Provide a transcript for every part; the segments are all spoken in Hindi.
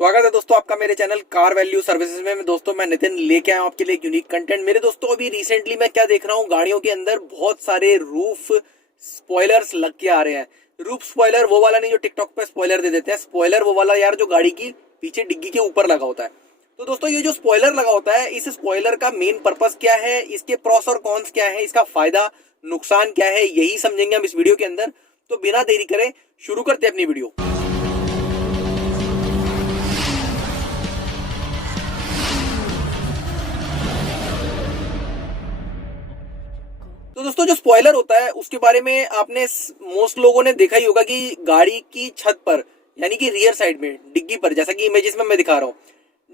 स्वागत है दोस्तों आपका मेरे चैनल कार वैल्यू सर्विसेज में। दोस्तों मैं नितिन लेके आया हूं आपके लिए एक यूनिक कंटेंट। मेरे दोस्तों अभी रिसेंटली मैं क्या देख रहा हूं, गाड़ियों के अंदर बहुत सारे रूफ स्पॉयलर्स लग के आ रहे हैं। रूफ स्पॉयलर वो वाला नहीं जो टिकटॉक पे स्पॉयलर दे देते हैं, स्पॉयलर वो वाला यार जो गाड़ी की पीछे डिग्गी के ऊपर लगा होता है। तो दोस्तों ये जो स्पॉयलर लगा होता है, इस स्पॉयलर का मेन पर्पस क्या है, इसके प्रॉस और कॉन्स क्या है, इसका फायदा नुकसान क्या है, यही समझेंगे हम इस वीडियो के अंदर। तो बिना देरी करे शुरू करते हैं अपनी वीडियो। तो दोस्तों जो स्पॉइलर होता है उसके बारे में आपने मोस्ट लोगों ने देखा ही होगा कि गाड़ी की छत पर यानी कि रियर साइड में डिग्गी पर, जैसा कि इमेजेस में मैं दिखा रहा हूँ,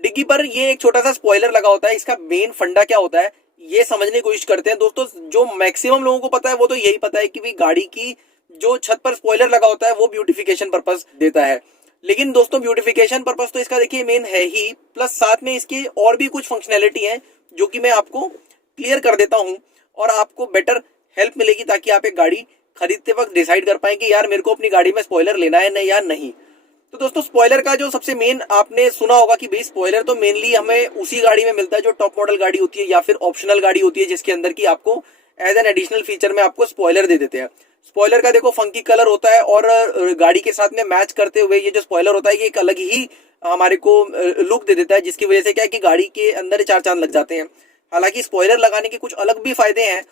डिग्गी पर ये एक छोटा सा स्पॉइलर लगा होता है। इसका मेन फंडा क्या होता है ये समझने की कोशिश करते हैं। दोस्तों जो मैक्सिमम लोगों को पता है वो तो यही पता है कि भाई गाड़ी की जो छत पर स्पॉइलर लगा होता है वो ब्यूटिफिकेशन पर्पस देता है। लेकिन दोस्तों ब्यूटिफिकेशन पर्पस तो इसका देखिए मेन है ही, प्लस साथ में इसकी और भी कुछ फंक्शनैलिटी है जो कि मैं आपको क्लियर कर देता हूँ और आपको बेटर हेल्प मिलेगी ताकि आप एक गाड़ी खरीदते वक्त डिसाइड कर पाए कि यार मेरे को अपनी गाड़ी में स्पॉइलर लेना है या नहीं। तो दोस्तों स्पॉइलर का जो सबसे मेन आपने सुना होगा कि भाई स्पॉइलर तो मेनली हमें उसी गाड़ी में मिलता है जो टॉप मॉडल गाड़ी होती है या फिर ऑप्शनल गाड़ी होती है, जिसके अंदर की आपको एज एन एडिशनल फीचर में आपको स्पॉइलर दे देते हैं। स्पॉइलर का देखो फंकी कलर होता है और गाड़ी के साथ में मैच करते हुए ये जो स्पॉइलर होता है ये एक अलग ही हमारे को लुक दे देता है, जिसकी वजह से क्या है कि गाड़ी के अंदर चार चांद लग जाते हैं। हालांकि स्पॉइलर लगाने के कुछ अलग भी फायदे हैं,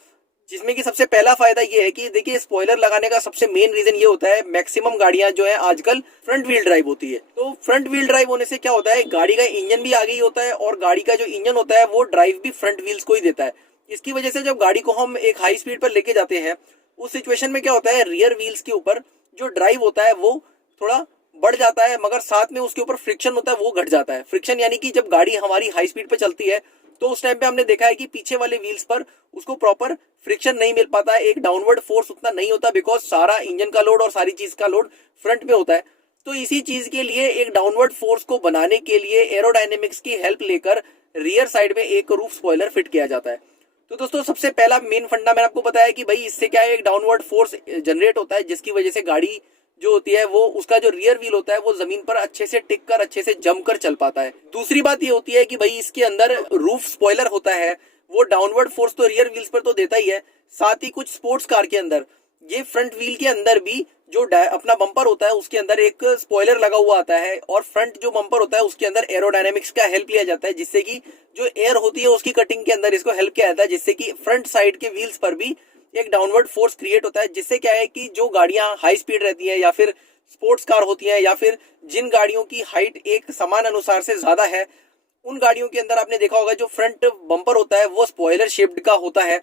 जिसमें कि सबसे पहला फायदा ये है कि देखिए स्पॉइलर लगाने का सबसे मेन रीजन ये होता है, मैक्सिमम गाड़ियां जो है आजकल फ्रंट व्हील ड्राइव होती है। तो फ्रंट व्हील ड्राइव होने से क्या होता है, गाड़ी का इंजन भी आगे ही होता है और गाड़ी का जो इंजन होता है वो ड्राइव भी फ्रंट व्हील्स को ही देता है। इसकी वजह से जब गाड़ी को हम एक हाई स्पीड पर लेके जाते हैं उस सिचुएशन में क्या होता है, रियर व्हील्स के ऊपर जो ड्राइव होता है वो थोड़ा बढ़ जाता है, मगर साथ में उसके ऊपर फ्रिक्शन होता है वो घट जाता है। फ्रिक्शन यानी कि जब गाड़ी हमारी हाई स्पीड पर चलती है तो उस टाइम पे हमने देखा है कि पीछे वाले व्हील्स पर उसको प्रॉपर फ्रिक्शन नहीं मिल पाता है, एक डाउनवर्ड फोर्स उतना नहीं होता, बिकॉज सारा इंजन का लोड और सारी चीज का लोड फ्रंट में होता है। तो इसी चीज के लिए एक डाउनवर्ड फोर्स को बनाने के लिए एरोडायनेमिक्स की हेल्प लेकर रियर साइड में एक रूफ स्पॉइलर फिट किया जाता है। तो दोस्तों सबसे पहला मेन फंडा मैंने आपको बताया कि भाई इससे क्या है, एक डाउनवर्ड फोर्स जनरेट होता है जिसकी वजह से गाड़ी जो होती है वो उसका जो रियर व्हील होता है वो जमीन पर अच्छे से टिक कर अच्छे से जम कर चल पाता है। दूसरी बात ये होती है कि भाई इसके अंदर रूफ स्पॉइलर होता है वो डाउनवर्ड फोर्स तो रियर व्हील्स पर तो देता ही है, साथ ही कुछ स्पोर्ट्स कार के अंदर ये फ्रंट व्हील के अंदर भी जो अपना बम्पर होता है उसके अंदर एक स्पॉइलर लगा हुआ आता है और फ्रंट जो बम्पर होता है उसके अंदर एरोडायनेमिक्स का हेल्प लिया जाता है, जिससे कि जो एयर होती है उसकी कटिंग के अंदर इसको हेल्प किया जाता है, जिससे कि फ्रंट साइड के व्हील्स पर भी एक डाउनवर्ड फोर्स क्रिएट होता है। जिससे क्या है कि जो गाड़ियां हाई स्पीड रहती है या फिर स्पोर्ट्स कार होती हैं या फिर जिन गाड़ियों की हाइट एक समान अनुसार से ज्यादा है उन गाड़ियों के अंदर आपने देखा होगा जो फ्रंट बम्पर होता है वो स्पॉइलर शेप्ड का होता है।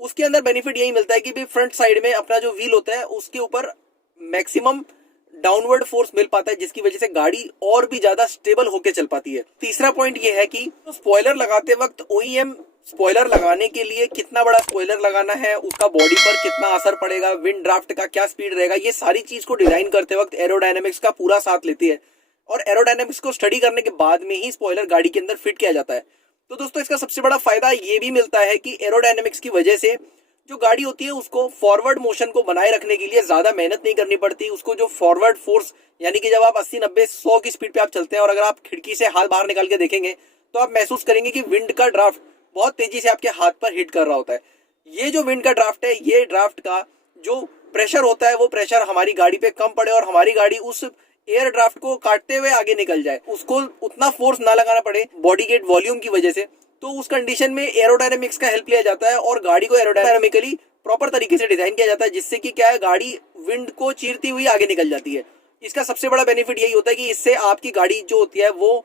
उसके अंदर बेनिफिट यही मिलता है कि भी फ्रंट साइड में अपना जो व्हील होता है उसके ऊपर मैक्सिमम डाउनवर्ड फोर्स मिल पाता है, जिसकी वजह से गाड़ी और भी ज्यादा स्टेबल होकर चल पाती है। तीसरा पॉइंट ये है कि स्पॉइलर लगाते वक्त ओईएम स्पॉइलर लगाने के लिए कितना बड़ा स्पॉइलर लगाना है, उसका बॉडी पर कितना असर पड़ेगा, विंड ड्राफ्ट का क्या स्पीड रहेगा, ये सारी चीज को डिजाइन करते वक्त एरोडायनेमिक्स का पूरा साथ लेती है और एरोडायनेमिक्स को स्टडी करने के बाद में ही स्पॉइलर गाड़ी के अंदर फिट किया जाता है। तो दोस्तों इसका सबसे बड़ा फायदा ये भी मिलता है कि एरोडायनेमिक्स की वजह से जो गाड़ी होती है उसको फॉरवर्ड मोशन को बनाए रखने के लिए ज्यादा मेहनत नहीं करनी पड़ती। उसको जो फॉरवर्ड फोर्स यानी कि जब आप 80 90 100 की स्पीड पे आप चलते हैं और अगर आप खिड़की से हाथ बाहर निकाल के देखेंगे तो आप महसूस करेंगे कि विंड का ड्राफ्ट बहुत तेजी से आपके हाथ पर हिट कर रहा होता है। ये जो विंड का ड्राफ्ट है, ये ड्राफ्ट का जो प्रेशर होता है वो प्रेशर हमारी गाड़ी पे कम पड़े और हमारी गाड़ी उस एयर ड्राफ्ट को काटते हुए आगे निकल जाए, उसको उतना फोर्स ना लगाना पड़े बॉडी गेट वॉल्यूम की वजह से। तो उस कंडीशन में एरोडायनेमिक्स का हेल्प लिया जाता है और गाड़ी को एरोडायनेमिकली प्रॉपर तरीके से डिजाइन किया जाता है, जिससे कि क्या है गाड़ी विंड को चीरती हुई आगे निकल जाती है। इसका सबसे बड़ा बेनिफिट यही होता है कि इससे आपकी गाड़ी जो होती है वो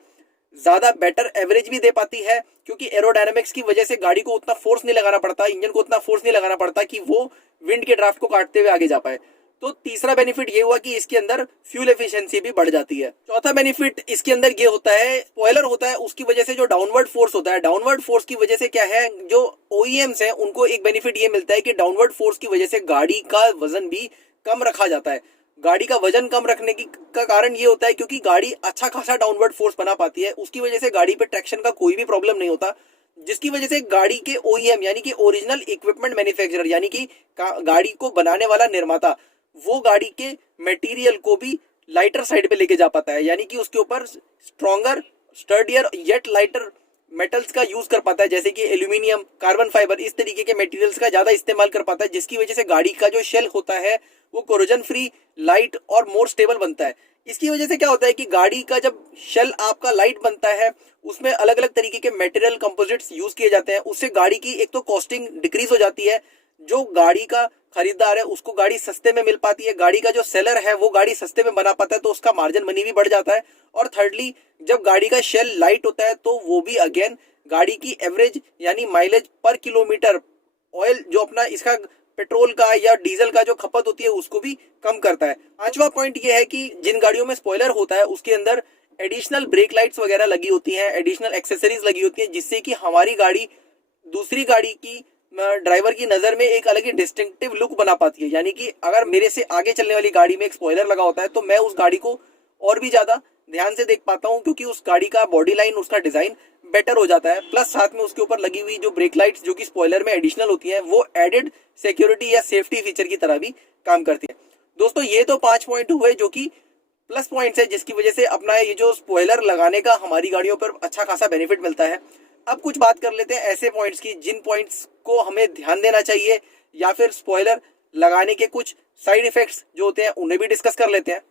ज्यादा बेटर एवरेज भी दे पाती है, क्योंकि एरोडायनेमिक्स की वजह से गाड़ी को उतना फोर्स नहीं लगाना पड़ता, इंजन को उतना फोर्स नहीं लगाना पड़ता कि वो विंड के ड्राफ्ट को काटते हुए आगे जा पाए। तो तीसरा बेनिफिट ये हुआ कि इसके अंदर फ्यूल एफिशिएंसी भी बढ़ जाती है। चौथा बेनिफिट इसके अंदर ये होता है, स्पॉइलर होता है उसकी वजह से जो डाउनवर्ड फोर्स होता है, डाउनवर्ड फोर्स की वजह से क्या है, जो ओईएम्स हैं उनको एक बेनिफिट ये मिलता है कि डाउनवर्ड फोर्स की वजह से गाड़ी का वजन भी कम रखा जाता है। गाड़ी का वजन कम रखने की का कारण ये होता है क्योंकि गाड़ी अच्छा खासा डाउनवर्ड फोर्स बना पाती है, उसकी वजह से गाड़ी पे ट्रैक्शन का कोई भी प्रॉब्लम नहीं होता, जिसकी वजह से गाड़ी के ओईएम यानी कि ओरिजिनल इक्विपमेंट मैन्युफैक्चरर यानी कि गाड़ी को बनाने वाला निर्माता वो गाड़ी के मटेरियल को भी लाइटर साइड पे लेके जा पाता है, यानी कि उसके ऊपर स्ट्रॉन्गर, स्टर्डियर येट लाइटर मेटल्स का यूज कर पाता है, जैसे कि एल्यूमिनियम, कार्बन फाइबर, इस तरीके के मटेरियल्स का ज्यादा इस्तेमाल कर पाता है, जिसकी वजह से गाड़ी का जो शेल होता है वो कोरोजन फ्री, लाइट और मोर स्टेबल बनता है। इसकी वजह से क्या होता है कि गाड़ी का जब शेल आपका लाइट बनता है उसमें अलग अलग तरीके के मटेरियल कंपोजिट्स यूज किए जाते हैं, उससे गाड़ी की एक तो कॉस्टिंग डिक्रीज हो जाती है, जो गाड़ी का खरीदार है उसको गाड़ी सस्ते में मिल पाती है, गाड़ी का जो सेलर है वो गाड़ी सस्ते में बना पाता है, तो उसका मार्जिन मनी भी बढ़ जाता है। और थर्डली, जब गाड़ी का शेल लाइट होता है तो वो भी अगेन गाड़ी की एवरेज यानी माइलेज पर किलोमीटर, ऑयल जो अपना इसका पेट्रोल का या डीजल का जो खपत होती है उसको भी कम करता है। पांचवा पॉइंट ये है कि जिन गाड़ियों में स्पॉइलर होता है उसके अंदर एडिशनल ब्रेक लाइट्स वगैरह लगी होती हैं, एडिशनल एक्सेसरीज लगी होती हैं, जिससे कि हमारी गाड़ी दूसरी गाड़ी की ड्राइवर की नजर में एक अलग ही डिस्टिंक्टिव लुक बना पाती है। यानी कि अगर मेरे से आगे चलने वाली गाड़ी में एक स्पॉइलर लगा होता है तो मैं उस गाड़ी को और भी ज्यादा ध्यान से देख पाता हूँ, क्योंकि उस गाड़ी का बॉडी लाइन, उसका डिजाइन बेटर हो जाता है। प्लस साथ में उसके ऊपर लगी हुई जो ब्रेक लाइट्स जो कि स्पॉइलर में एडिशनल होती हैं वो एडेड सिक्योरिटी या सेफ्टी फीचर की तरह भी काम करती है। दोस्तों ये तो 5 पॉइंट हुए जो कि प्लस पॉइंट्स है, जिसकी वजह से अपना ये जो स्पॉइलर लगाने का हमारी गाड़ियों पर अच्छा खासा बेनिफिट मिलता है। अब कुछ बात कर लेते हैं ऐसे पॉइंट्स की जिन पॉइंट्स को हमें ध्यान देना चाहिए, या फिर स्पॉइलर लगाने के कुछ साइड इफेक्ट्स जो होते हैं उन्हें भी डिस्कस कर लेते हैं।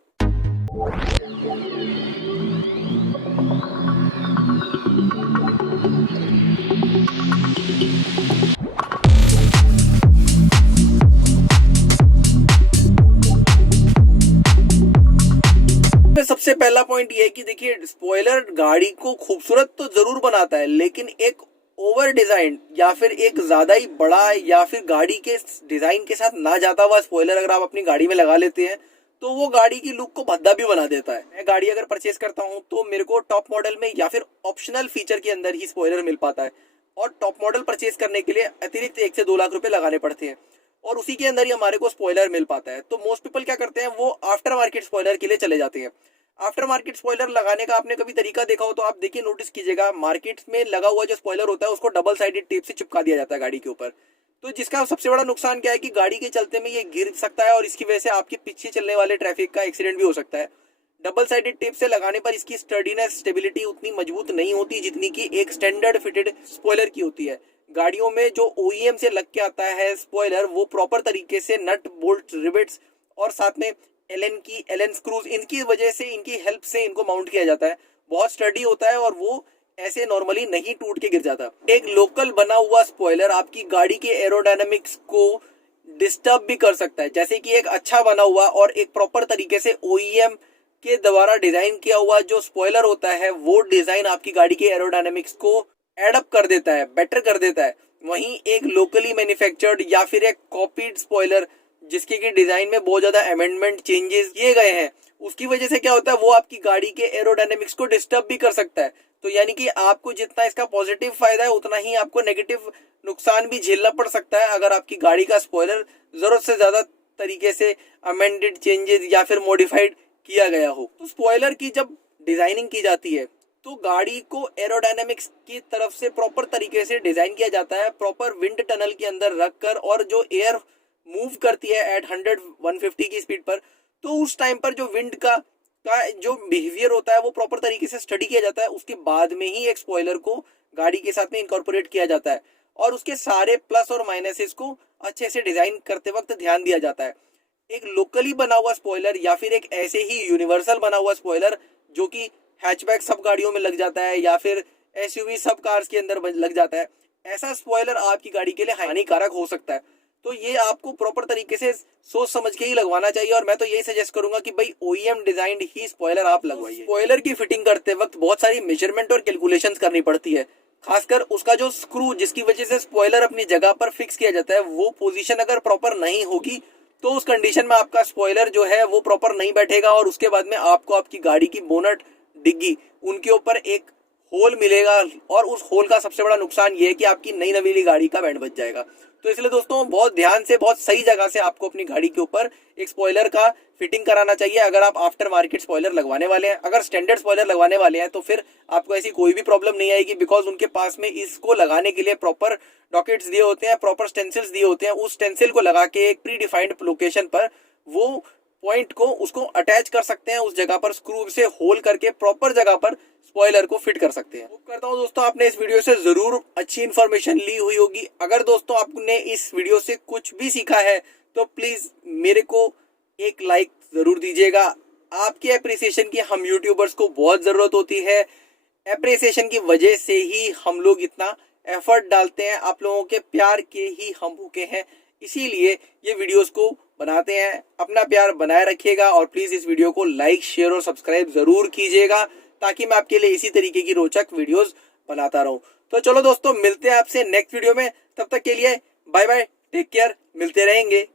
सबसे पहला पॉइंट ये है कि देखिए, स्पॉइलर गाड़ी को खूबसूरत तो जरूर बनाता है, लेकिन एक ओवर डिजाइन या फिर एक ज्यादा ही बड़ा या फिर गाड़ी के डिजाइन के साथ ना जाता हुआ स्पॉइलर अगर आप अपनी गाड़ी में लगा लेते हैं तो वो गाड़ी की लुक को भद्दा भी बना देता है। मैं गाड़ी अगर परचेज करता हूं तो मेरे को टॉप मॉडल में या फिर ऑप्शनल फीचर के अंदर ही स्पॉइलर मिल पाता है, और टॉप मॉडल परचेज करने के लिए अतिरिक्त 1 से 2 लाख रुपए लगाने पड़ते हैं, और उसी के अंदर ही हमारे को स्पॉइलर मिल पाता है। तो मोस्ट पीपल क्या करते हैं, वो आफ्टर मार्केट स्पॉइलर के लिए चले जाते हैं। आफ्टर मार्केट स्पॉइलर लगाने का आपने कभी तरीका देखा हो तो आप देखिए, नोटिस कीजिएगा, मार्केट में लगा हुआ जो स्पॉइलर होता है उसको डबल साइडेड टेप से चिपका दिया जाता है गाड़ी के ऊपर। तो जिसका सबसे बड़ा नुकसान क्या है कि गाड़ी के चलते में ये गिर सकता है और इसकी वजह से आपके पीछे चलने वाले ट्रैफिक का एक्सीडेंट भी हो सकता है। डबल साइडेड टेप से लगाने पर इसकी स्टर्डीनेस, स्टेबिलिटी उतनी मजबूत नहीं होती जितनी कि एक स्टैंडर्ड फिटेड स्पॉइलर की होती है। गाड़ियों में जो OEM से लग के आता है स्पॉइलर, वो प्रॉपर तरीके से नट, बोल्ट, रिवेट्स और साथ में एलन स्क्रूज, इनकी वजह से, इनकी हेल्प से इनको माउंट किया जाता है। बहुत स्टडी होता है और वो ऐसे नॉर्मली नहीं टूट के गिर जाता। एक लोकल बना हुआ स्पॉइलर आपकी गाड़ी के एरोडायनामिक्स को डिस्टर्ब भी कर सकता है, जैसे कि एक अच्छा बना हुआ और एक प्रॉपर तरीके से OEM के द्वारा डिजाइन किया हुआ जो स्पॉइलर होता है वो डिजाइन आपकी गाड़ी के एरोडायनामिक्स को एडअप कर देता है, बेटर कर देता है। वहीं एक लोकली मैन्युफैक्चर्ड या फिर एक कॉपीड स्पॉइलर जिसके की डिजाइन में बहुत ज्यादा अमेंडमेंट, चेंजेस किए गए हैं, उसकी वजह से क्या होता है, वो आपकी गाड़ी के एरोडायनामिक्स को डिस्टर्ब भी कर सकता है। तो यानी कि आपको जितना इसका पॉजिटिव फायदा है उतना ही आपको नेगेटिव नुकसान भी झेलना पड़ सकता है अगर आपकी गाड़ी का स्पॉइलर जरूरत से ज्यादा तरीके से अमेंडेड, चेंजेस या फिर मॉडिफाइड किया गया हो। तो स्पॉइलर की जब डिजाइनिंग की जाती है तो गाड़ी को एरोडायनामिक्स की तरफ से प्रॉपर तरीके से डिजाइन किया जाता है, प्रॉपर विंड टनल के अंदर रखकर, और जो एयर मूव करती है एट 100-150 की स्पीड पर, तो उस टाइम पर जो विंड का जो बिहेवियर होता है वो प्रॉपर तरीके से स्टडी किया जाता है। उसके बाद में ही एक स्पॉइलर को गाड़ी के साथ में इनकॉर्पोरेट किया जाता है और उसके सारे प्लस और माइनसेस को अच्छे से डिजाइन करते वक्त ध्यान दिया जाता है। एक लोकली बना हुआ स्पॉइलर या फिर एक ऐसे ही यूनिवर्सल बना हुआ स्पॉइलर जो कि हैचबैक सब गाड़ियों में लग जाता है या फिर SUV सब कार्स के अंदर लग जाता है, ऐसा स्पॉइलर आपकी गाड़ी के लिए हानिकारक हो सकता है। तो ये आपको प्रॉपर तरीके से सोच समझ के ही लगवाना चाहिए, और मैं तो यही सजेस्ट करूंगा कि भाई OEM डिजाइंड ही स्पॉइलर आप लगवाइए। स्पॉइलर की फिटिंग करते वक्त बहुत सारी मेजरमेंट और कैलकुलेशंस करनी पड़ती है, खासकर उसका जो स्क्रू जिसकी वजह से स्पॉइलर अपनी जगह पर फिक्स किया जाता है, वो पोजीशन अगर प्रॉपर नहीं होगी तो उस कंडीशन में आपका स्पॉइलर जो है वो प्रॉपर नहीं बैठेगा, और उसके बाद में आपको आपकी गाड़ी की बोनट, डिग्गी, उनके ऊपर एक होल मिलेगा, और उस होल का सबसे बड़ा नुकसान ये है कि आपकी नई नवीली गाड़ी का बैंड बच जाएगा। तो इसलिए दोस्तों बहुत ध्यान से, बहुत सही जगह से आपको अपनी गाड़ी के ऊपर एक स्पॉइलर का फिटिंग कराना चाहिए अगर आप आफ्टर मार्केट स्पॉइलर लगवाने वाले हैं। अगर स्टैंडर्ड स्पॉइलर लगवाने वाले हैं तो फिर आपको ऐसी कोई भी प्रॉब्लम नहीं आएगी, बिकॉज उनके पास में इसको लगाने के लिए प्रॉपर डॉकेट्स दिए होते हैं, प्रॉपर स्टेंसिल्स दिए होते हैं। उस स्टेंसिल को लगा के एक प्री डिफाइंड लोकेशन पर वो पॉइंट को उसको अटैच कर सकते हैं, उस जगह पर स्क्रू से होल करके प्रॉपर जगह पर स्पॉइलर को फिट कर सकते हैं। होप करता हूँ दोस्तों आपने इस वीडियो से जरूर अच्छी इन्फॉर्मेशन ली हुई होगी। अगर दोस्तों आपने इस वीडियो से कुछ भी सीखा है तो प्लीज मेरे को एक लाइक जरूर दीजिएगा। आपके अप्रिसिएशन की हम यूट्यूबर्स को बहुत जरूरत होती है। अप्रिसिएशन की वजह से ही हम लोग इतना एफर्ट डालते हैं, आप लोगों के प्यार के ही हम भूखे हैं, इसीलिए ये वीडियोस को बनाते हैं। अपना प्यार बनाए रखिएगा और प्लीज इस वीडियो को लाइक, शेयर और सब्सक्राइब जरूर कीजिएगा ताकि मैं आपके लिए इसी तरीके की रोचक वीडियोस बनाता रहूं। तो चलो दोस्तों, मिलते हैं आपसे नेक्स्ट वीडियो में। तब तक के लिए बाय बाय, टेक केयर, मिलते रहेंगे।